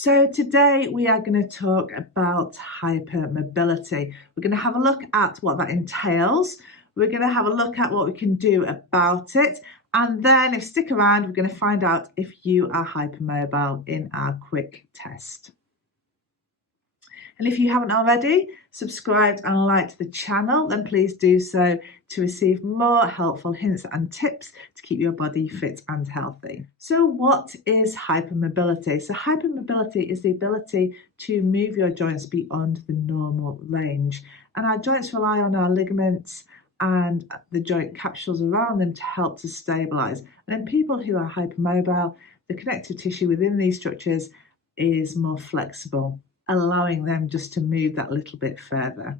So today we are going to talk about hypermobility. We're going to have a look at what that entails. We're going to have a look at what we can do about it. And then if stick around, we're going to find out if you are hypermobile in our quick test. And if you haven't already subscribed and liked the channel, then please do so to receive more helpful hints and tips to keep your body fit and healthy. So what is hypermobility? So hypermobility is the ability to move your joints beyond the normal range. And our joints rely on our ligaments and the joint capsules around them to help to stabilise. And in people who are hypermobile, the connective tissue within these structures is more flexible, allowing them just to move that little bit further.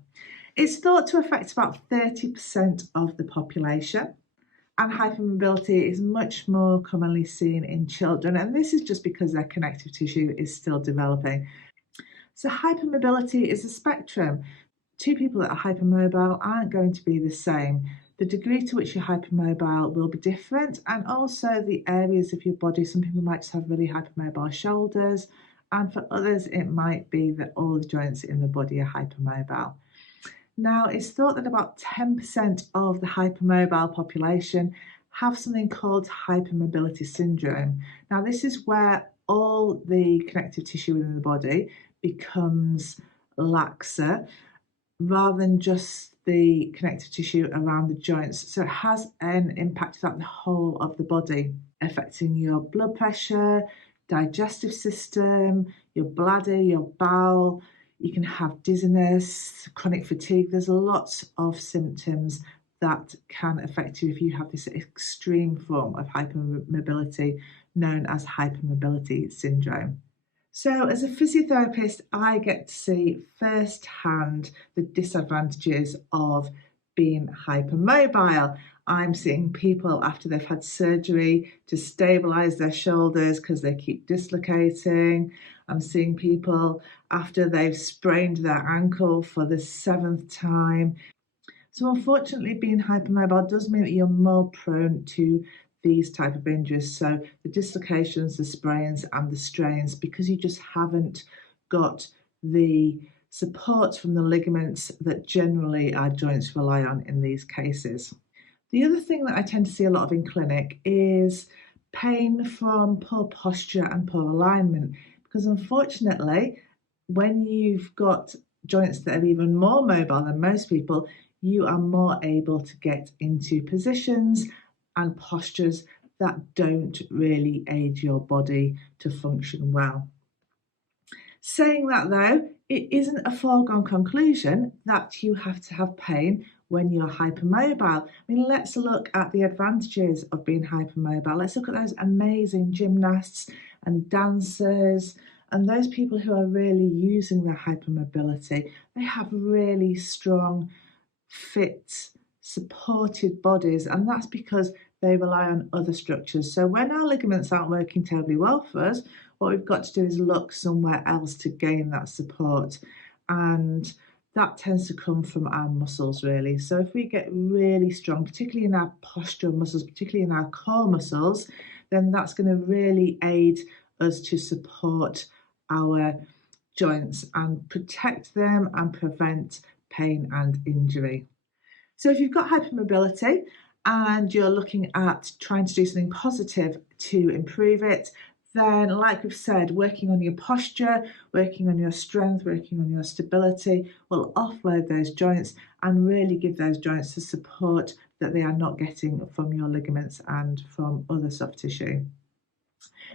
It's thought to affect about 30% of the population, and hypermobility is much more commonly seen in children, and this is just because their connective tissue is still developing. So hypermobility is a spectrum. Two people that are hypermobile aren't going to be the same. The degree to which you're hypermobile will be different, and also the areas of your body. Some people might just have really hypermobile shoulders, and for others it might be that all the joints in the body are hypermobile. Now, it's thought that about 10% of the hypermobile population have something called hypermobility syndrome. Now, this is where all the connective tissue within the body becomes laxer rather than just the connective tissue around the joints. So it has an impact throughout the whole of the body, affecting your blood pressure, digestive system, your bladder, your bowel. You can have dizziness, chronic fatigue. There's lots of symptoms that can affect you if you have this extreme form of hypermobility known as hypermobility syndrome. So as a physiotherapist, I get to see firsthand the disadvantages of being hypermobile. I'm seeing people after they've had surgery to stabilise their shoulders because they keep dislocating. I'm seeing people after they've sprained their ankle for the 7th time. So unfortunately, being hypermobile does mean that you're more prone to these type of injuries. So the dislocations, the sprains and the strains, because you just haven't got the support from the ligaments that generally our joints rely on in these cases. The other thing that I tend to see a lot of in clinic is pain from poor posture and poor alignment, because unfortunately, when you've got joints that are even more mobile than most people, you are more able to get into positions and postures that don't really aid your body to function well. Saying that though, it isn't a foregone conclusion that you have to have pain when you're hypermobile. I mean, let's look at the advantages of being hypermobile. Let's look at those amazing gymnasts and dancers and those people who are really using their hypermobility. They have really strong, fit, supported bodies, and that's because they rely on other structures. So when our ligaments aren't working terribly well for us, what we've got to do is look somewhere else to gain that support, and that tends to come from our muscles really. So if we get really strong, particularly in our postural muscles, particularly in our core muscles, then that's going to really aid us to support our joints and protect them and prevent pain and injury. So if you've got hypermobility and you're looking at trying to do something positive to improve it, then like we've said, working on your posture, working on your strength, working on your stability will offload those joints and really give those joints the support that they are not getting from your ligaments and from other soft tissue.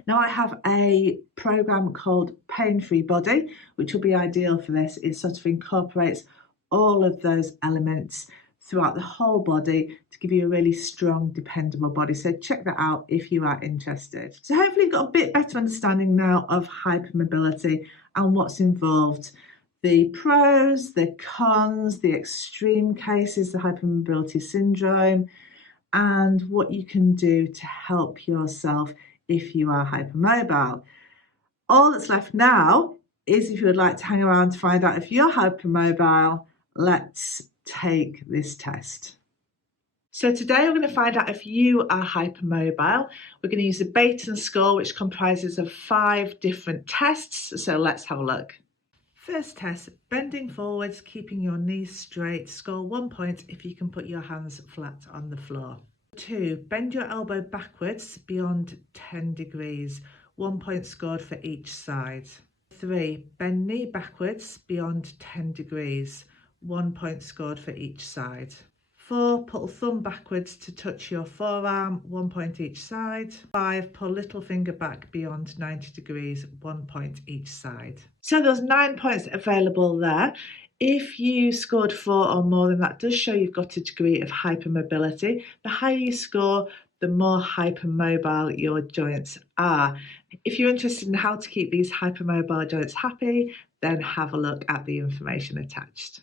Now I have a program called Pain Free Body, which will be ideal for this. It sort of incorporates all of those elements throughout the whole body to give you a really strong, dependable body. So check that out if you are interested. So hopefully you've got a bit better understanding now of hypermobility and what's involved. The pros, the cons, the extreme cases, the hypermobility syndrome, and what you can do to help yourself if you are hypermobile. All that's left now is if you would like to hang around to find out if you're hypermobile, let's take this test. So today we're going to find out if you are hypermobile. We're going to use the Beighton Score, which comprises of 5 different tests. So let's have a look. First test, bending forwards, keeping your knees straight. Score 1 point if you can put your hands flat on the floor. 2, bend your elbow backwards beyond 10 degrees. 1 point scored for each side. 3, bend knee backwards beyond 10 degrees. 1 point scored for each side. 4, pull thumb backwards to touch your forearm, 1 point each side. 5, pull little finger back beyond 90 degrees, 1 point each side. So there's 9 points available there. If you scored 4 or more, then that does show you've got a degree of hypermobility. The higher you score, the more hypermobile your joints are. If you're interested in how to keep these hypermobile joints happy, then have a look at the information attached.